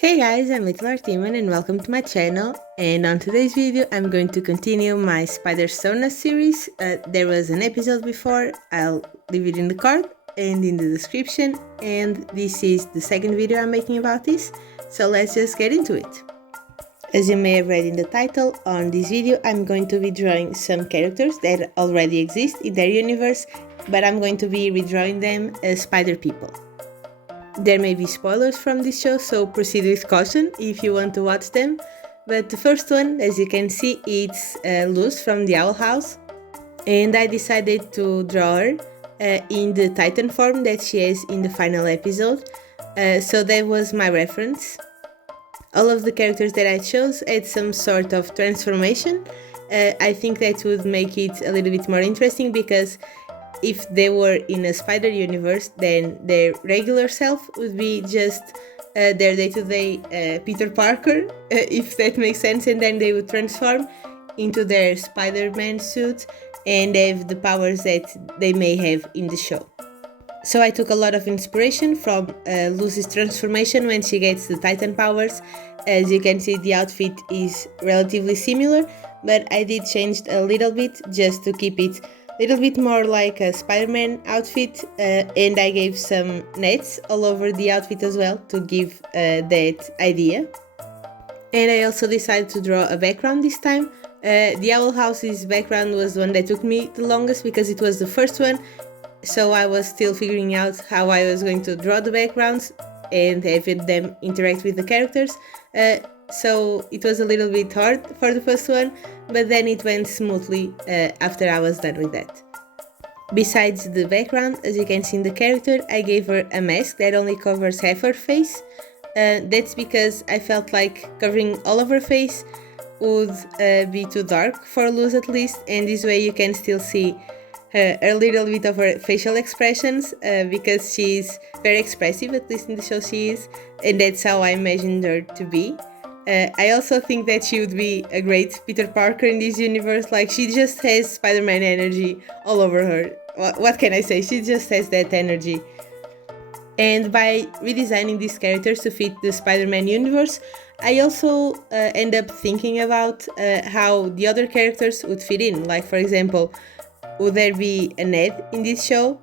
Hey guys, I'm Little Artiman and welcome to my channel. And on today's video, I'm going to continue my spidersonas series. There was an episode before, I'll leave it in the card and in the description. And this is the second video I'm making about this, so let's just get into it. As you may have read in the title, on this video I'm going to be drawing some characters that already exist in their universe, but I'm going to be redrawing them as spider people. There may be spoilers from this show, so proceed with caution if you want to watch them. But the first one, as you can see, it's Luz from the Owl House. And I decided to draw her in the Titan form that she has in the final episode. So that was my reference. All of the characters that I chose had some sort of transformation. I think that would make it a little bit more interesting because if they were in a spider universe, then their regular self would be just their day-to-day Peter Parker, if that makes sense, and then they would transform into their Spider-Man suit and have the powers that they may have in the show. So I took a lot of inspiration from Lucy's transformation when she gets the Titan powers. As you can see, the outfit is relatively similar, but I did change a little bit just to keep it little bit more like a Spider-Man outfit, and I gave some nets all over the outfit as well to give that idea. And I also decided to draw a background this time. The Owl House's background was the one that took me the longest because it was the first one, so I was still figuring out how I was going to draw the backgrounds and have them interact with the characters. So it was a little bit hard for the first one, but then it went smoothly after I was done with that. Besides the background, as you can see in the character, I gave her a mask that only covers half her face. That's because I felt like covering all of her face would be too dark for Luz at least, and this way you can still see a little bit of her facial expressions because she's very expressive, at least in the show she is, and that's how I imagined her to be. I also think that she would be a great Peter Parker in this universe. Like, she just has Spider-Man energy all over her. What can I say? She just has that energy. And by redesigning these characters to fit the Spider-Man universe, I also end up thinking about how the other characters would fit in. Like, for example, would there be a Ned in this show?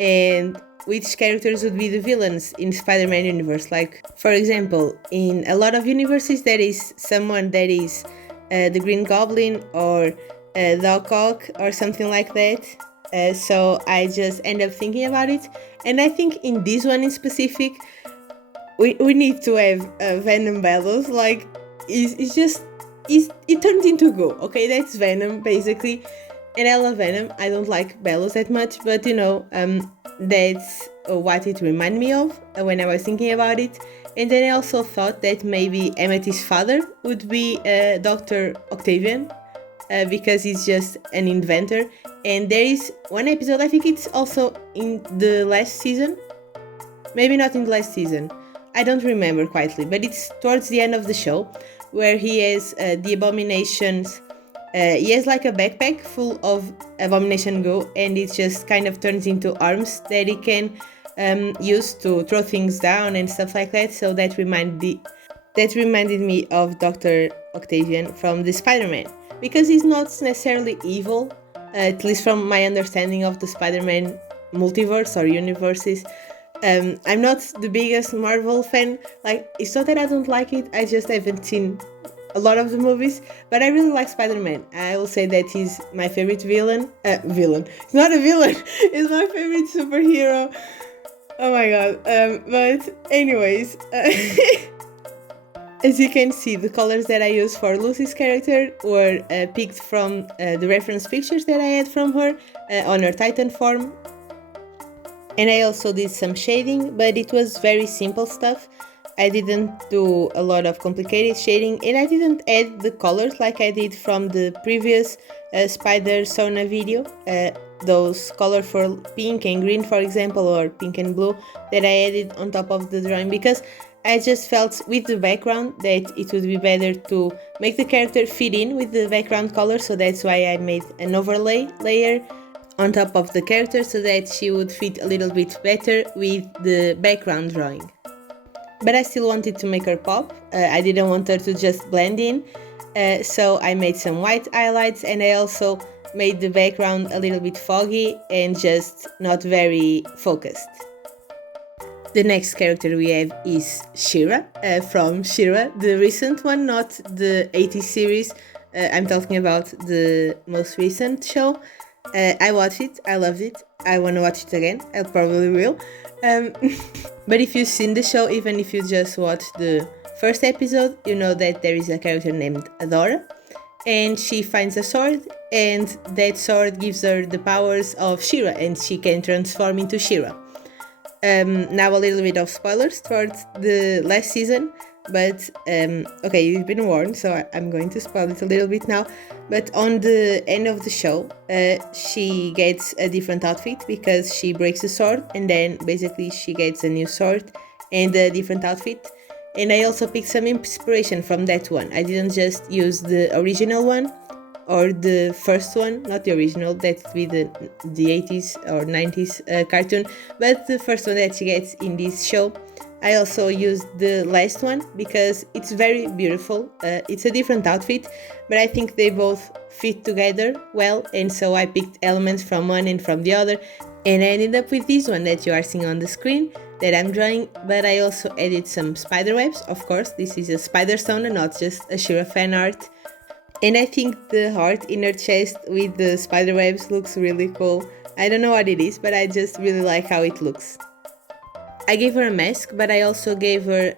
And which characters would be the villains in Spider-Man universe? Like, for example, in a lot of universes there is someone that is the Green Goblin or Doc Ock or something like that. So I just end up thinking about it, and I think in this one in specific, we need to have Venom Bellows. Like, it turns into Go. Okay, that's Venom basically, and I love Venom. I don't like Bellows that much, but you know, that's what it reminded me of when I was thinking about it. And then I also thought that maybe Amethy's father would be Dr. Octavian, because he's just an inventor. And there is one episode, I think it's also in the last season, maybe not in the last season, I don't remember quietly, but it's towards the end of the show, where he has the Abominations. He has like a backpack full of Abomination Go, and it just kind of turns into arms that he can use to throw things down and stuff like that. So that reminded me of Dr. Octavian from the Spider-Man, because he's not necessarily evil, at least from my understanding of the Spider-Man multiverse or universes. I'm not the biggest Marvel fan. Like, it's not that I don't like it, I just haven't seen a lot of the movies, but I really like Spider-Man. I will say that he's my favorite villain. It's not a villain. He's my favorite superhero. Oh my god. But anyways, as you can see, the colors that I used for Lucy's character were picked from the reference pictures that I had from her on her Titan form. And I also did some shading, but it was very simple stuff. I didn't do a lot of complicated shading, and I didn't add the colors like I did from the previous spidersona video. Those colorful pink and green, for example, or pink and blue that I added on top of the drawing, because I just felt with the background that it would be better to make the character fit in with the background color. So that's why I made an overlay layer on top of the character so that she would fit a little bit better with the background drawing. but I still wanted to make her pop. I didn't want her to just blend in, so I made some white highlights, and I also made the background a little bit foggy and just not very focused. The next character we have is She-Ra, from She-Ra, the recent one, not the 80s series. I'm talking about the most recent show. I watched it, I loved it, I want to watch it again, I probably will. But if you've seen the show, even if you just watched the first episode, you know that there is a character named Adora, and she finds a sword, and that sword gives her the powers of She-Ra, and she can transform into She-Ra. Now a little bit of spoilers towards the last season, but okay, you've been warned, so I'm going to spoil it a little bit now. But on the end of the show, she gets a different outfit because she breaks the sword, and then basically she gets a new sword and a different outfit. And I also picked some inspiration from that one. I didn't just use the original one or the first one, not the original, that would be the 80s or 90s cartoon, but the first one that she gets in this show. I also used the last one because it's very beautiful. It's a different outfit, but I think they both fit together well, and so I picked elements from one and from the other, and I ended up with this one that you are seeing on the screen that I'm drawing. But I also added some spider webs, of course. This is a spidersona, not just a She-Ra fan art. And I think the heart in her chest with the spider webs looks really cool. I don't know what it is, but I just really like how it looks. I gave her a mask, but I also gave her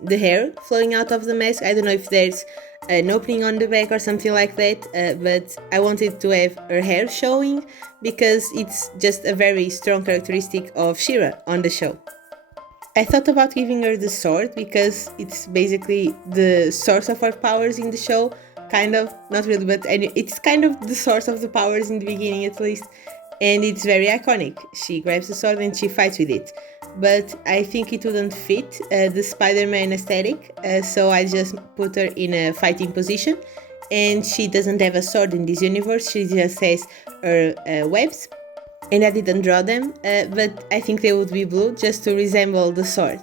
the hair flowing out of the mask. I don't know if there's an opening on the back or something like that, but I wanted to have her hair showing because it's just a very strong characteristic of She-Ra on the show. I thought about giving her the sword because it's basically the source of her powers in the show. Kind of, not really, but it's kind of the source of the powers in the beginning at least. And it's very iconic. She grabs the sword and she fights with it. But I think it wouldn't fit the Spider-Man aesthetic, so I just put her in a fighting position. And she doesn't have a sword in this universe, she just has her webs. And I didn't draw them, but I think they would be blue just to resemble the sword.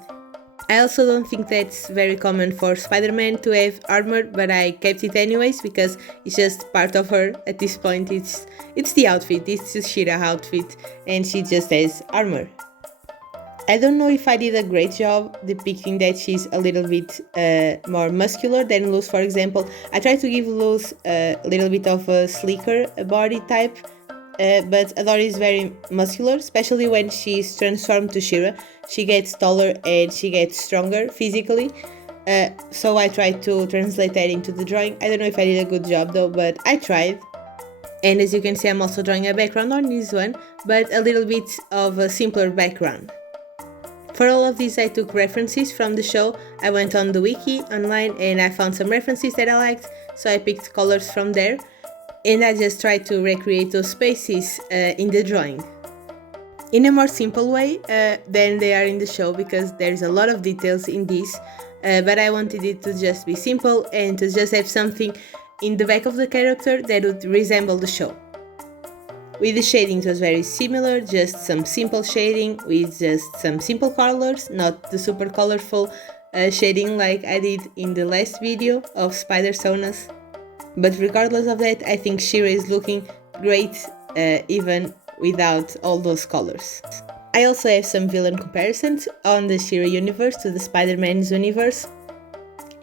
I also don't think that's very common for Spider-Man to have armor, but I kept it anyways because it's just part of her at this point. It's the outfit, it's the She-Ra outfit, and she just has armor. I don't know if I did a great job depicting that she's a little bit more muscular than Luz, for example. I tried to give Luz a little bit of a sleeker body type, but Adora is very muscular, especially when she's transformed to She-Ra. She gets taller and she gets stronger physically, so I tried to translate that into the drawing. I don't know if I did a good job though, but I tried. And as you can see, I'm also drawing a background on this one, but a little bit of a simpler background. For all of these I took references from the show. I went on the wiki online and I found some references that I liked, so I picked colors from there. And I just tried to recreate those spaces in the drawing in a more simple way than they are in the show, because there's a lot of details in this, but I wanted it to just be simple and to just have something in the back of the character that would resemble the show. With the shading it was very similar, just some simple shading with just some simple colors, not the super colorful shading like I did in the last video of spidersonas. But regardless of that, I think She-Ra is looking great even without all those colors. I also have some villain comparisons on the She-Ra universe to the Spider-Man's universe.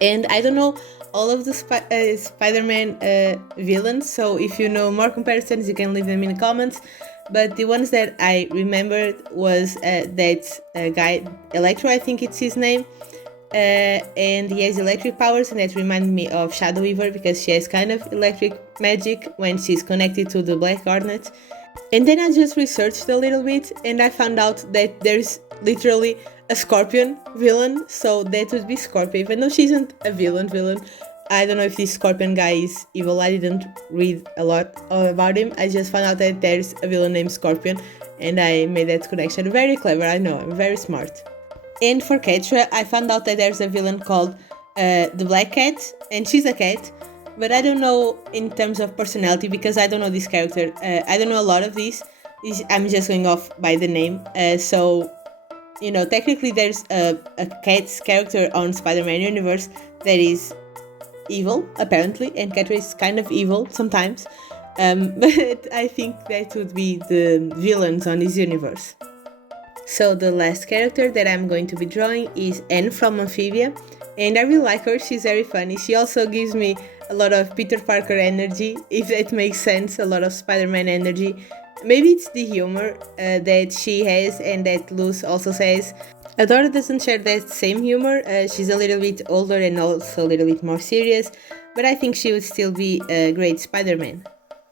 And I don't know all of the Spider-Man villains, so if you know more comparisons you can leave them in the comments. But the ones that I remembered was that guy, Electro, I think it's his name. And he has electric powers, and that reminded me of Shadow Weaver because she has kind of electric magic when she's connected to the Black Garnet. And then I just researched a little bit and I found out that there's literally a Scorpion villain, so that would be Scorpio, even though she isn't a villain. I don't know if this Scorpion guy is evil, I didn't read a lot about him, I just found out that there's a villain named Scorpion and I made that connection. Very clever, I know, I'm very smart. And for Catra, I found out that there's a villain called the Black Cat, and she's a cat, but I don't know in terms of personality because I don't know this character. I don't know a lot of these. I'm just going off by the name. So technically there's a cat's character on Spider-Man universe that is evil, apparently, and Catra is kind of evil sometimes. But I think that would be the villains on this universe. So the last character that I'm going to be drawing is Anne from Amphibia, and I really like her. She's very funny. She also gives me a lot of Peter Parker energy, if that makes sense, a lot of Spider-Man energy. Maybe it's the humor that she has and that Luz also says. Adora doesn't share that same humor. She's a little bit older and also a little bit more serious, but I think she would still be a great Spider-Man.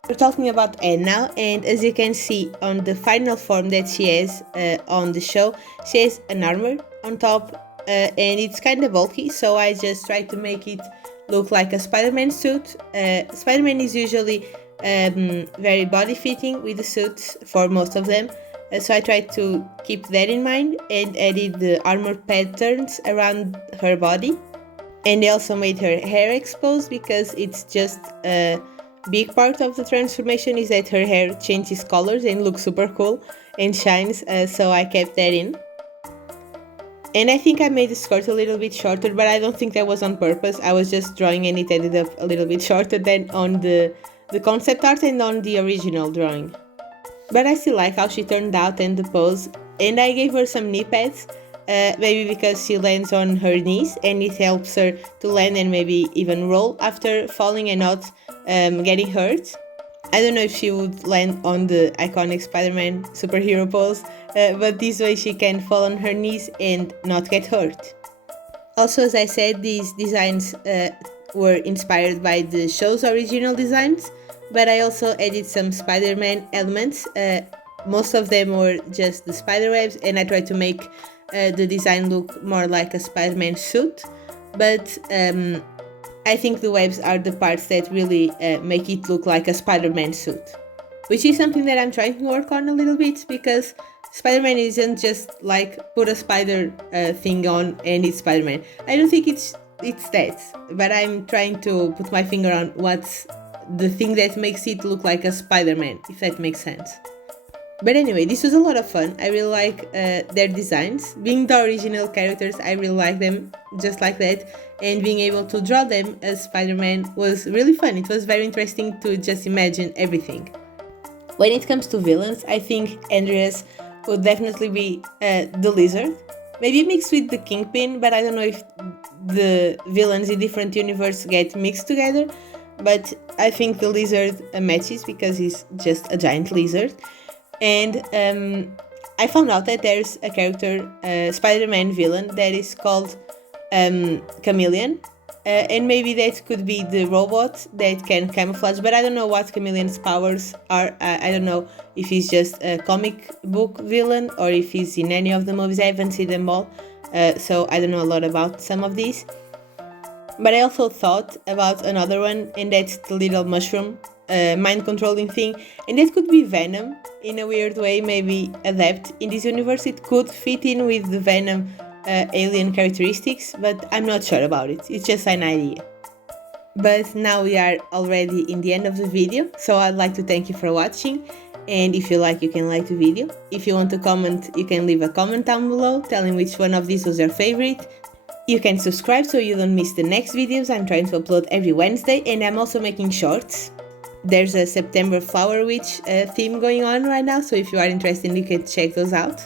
We're talking about Anne now, and as you can see on the final form that she has on the show, she has an armor on top, and it's kind of bulky, so I just tried to make it look like a Spider-Man suit. Spider-Man is usually very body-fitting with the suits for most of them, so I tried to keep that in mind and added the armor patterns around her body. And I also made her hair exposed because it's just a big part of the transformation is that her hair changes colors and looks super cool and shines, so I kept that in. And I think I made the skirt a little bit shorter, but I don't think that was on purpose. I was just drawing and it ended up a little bit shorter than on the concept art and on the original drawing. But I still like how she turned out and the pose, and I gave her some knee pads, maybe because she lands on her knees and it helps her to land and maybe even roll after falling and not getting hurt. I don't know if she would land on the iconic Spider-Man superhero pose, but this way she can fall on her knees and not get hurt. Also, as I said, these designs were inspired by the show's original designs, but I also added some Spider-Man elements. Most of them were just the spider webs, and I tried to make the design look more like a Spider-Man suit, but I think the webs are the parts that really make it look like a Spider-Man suit, which is something that I'm trying to work on a little bit, because Spider-Man isn't just like put a spider thing on and it's Spider-Man. I don't think it's that, but I'm trying to put my finger on what's the thing that makes it look like a Spider-Man, if that makes sense. But anyway, this was a lot of fun. I really like their designs. Being the original characters, I really like them just like that. And being able to draw them as Spider-Man was really fun. It was very interesting to just imagine everything. When it comes to villains, I think Andreas would definitely be the Lizard. Maybe mixed with the Kingpin, but I don't know if the villains in different universes get mixed together. But I think the Lizard matches because he's just a giant lizard. And I found out that there's a character, Spider-Man villain, that is called Chameleon. And maybe that could be the robot that can camouflage, but I don't know what Chameleon's powers are. I don't know if he's just a comic book villain or if he's in any of the movies. I haven't seen them all, so I don't know a lot about some of these. But I also thought about another one, and that's the little mushroom mind controlling thing, and that could be Venom in a weird way, maybe adapt in this universe. It could fit in with the Venom alien characteristics, but I'm not sure about it. It's just an idea. But now we are already in the end of the video, so I'd like to thank you for watching, and if you like, you can like the video. If you want to comment, you can leave a comment down below telling which one of these was your favorite. You can subscribe so you don't miss the next videos. I'm trying to upload every Wednesday, and I'm also making shorts. There's a September Flower Witch theme going on right now, so if you are interested, you can check those out.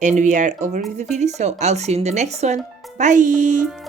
And we are over with the video, so I'll see you in the next one. Bye!